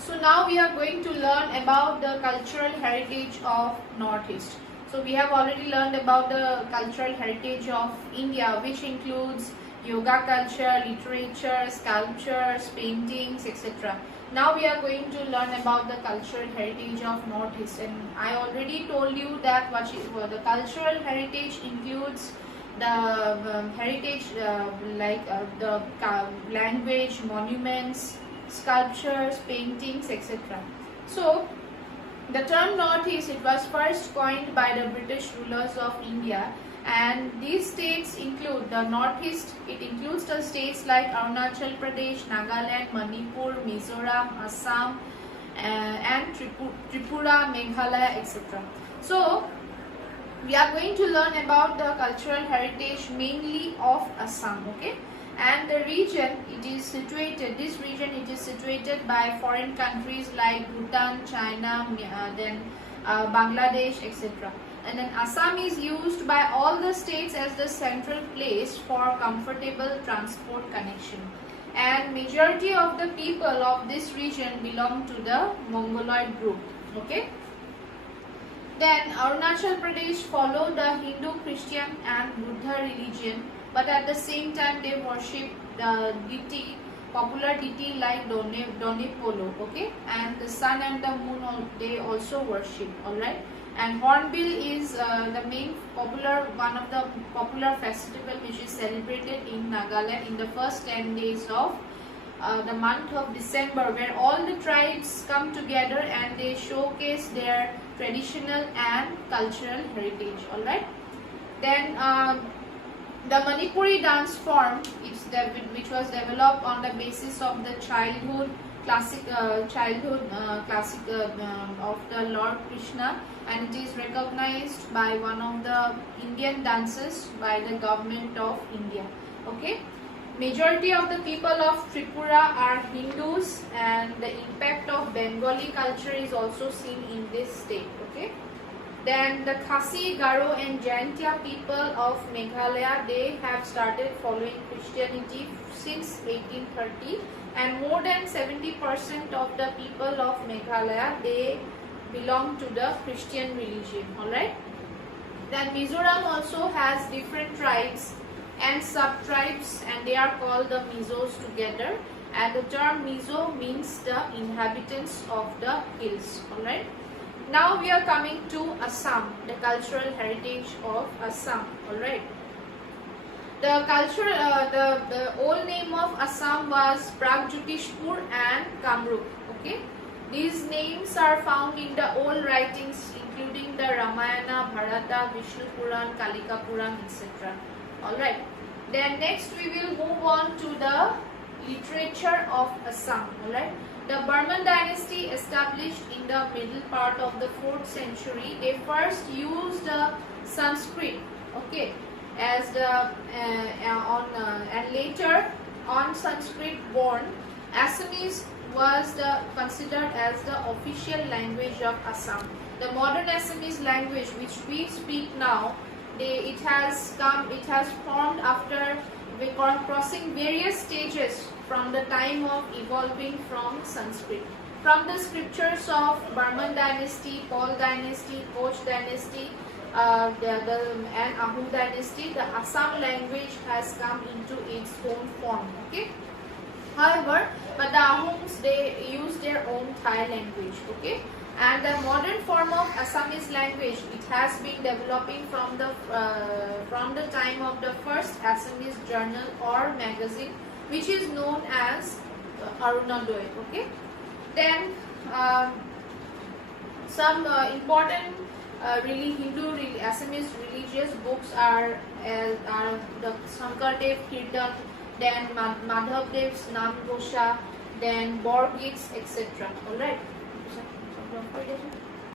So now we are going to learn about the cultural heritage of Northeast. So we have already learned about the cultural heritage of India, which includes yoga culture, literature, sculptures, paintings, etc. Now we are going to learn about the cultural heritage of Northeast, and I already told you that the cultural heritage includes the heritage the language, monuments, sculptures, paintings, etc. So the term Northeast, it was first coined by the British rulers of India, and these states include the Northeast. It includes the states like Arunachal Pradesh, Nagaland, Manipur, Mizoram, Assam, and Tripura, Meghalaya, etc. So we are going to learn about the cultural heritage mainly of Assam, okay? And the region it is situated, it is situated by foreign countries like Bhutan, China, then Bangladesh, etc. And then Assam is used by all the states as the central place for comfortable transport connection. And majority of the people of this region belong to the Mongoloid group, okay? Then Arunachal Pradesh follow the Hindu, Christian and Buddha religion, but at the same time they worship the deity, popular deity like Donepolo, okay? And the sun and the moon they also worship, alright? And Hornbill is the main one of the popular festival which is celebrated in Nagaland in the first 10 days of the month of December, where all the tribes come together and they showcase their traditional and cultural heritage, alright? Then the Manipuri dance form, which was developed on the basis of the classic of the Lord Krishna, and it is recognized by one of the Indian dances by the government of India, okay? Majority of the people of Tripura are Hindus, and the impact of Bengali culture is also seen in this state, okay? Then the Khasi, Garo and Jaintia people of Meghalaya, they have started following Christianity since 1830, and more than 70% of the people of Meghalaya, they belong to the Christian religion, alright? Then Mizoram also has different tribes and sub-tribes, and they are called the Mizos together, and the term Mizo means the inhabitants of the hills, alright? Now we are coming to Assam, the cultural heritage of Assam, alright? The the old name of Assam was Pragjotishpur and Kamrup, okay? These names are found in the old writings including the Ramayana, Bharata, Vishnu Puran, Kalika Puran, etc. Alright. Then next we will move on to the literature of Assam, alright? The Burman dynasty, established in the middle part of the 4th century, they first used Sanskrit, okay, as the and later on Sanskrit born, Assamese was considered as the official language of Assam. The modern Assamese language which we speak now, it has formed after crossing various stages from the time of evolving from Sanskrit. From the scriptures of Burman dynasty, Paul dynasty, Koch dynasty, and Ahom dynasty, the Assam language has come into its own form, okay? However, but the Ahoms, they use their own Thai language, okay? And the modern form of Assamese language, it has been developing from the time of the first Assamese journal or magazine, which is known as Arunodoy, okay? Then some important Assamese religious books are the Shankardev Kirtan, then Madhavdev's Nam Gosha, then Borgits, etc. Alright.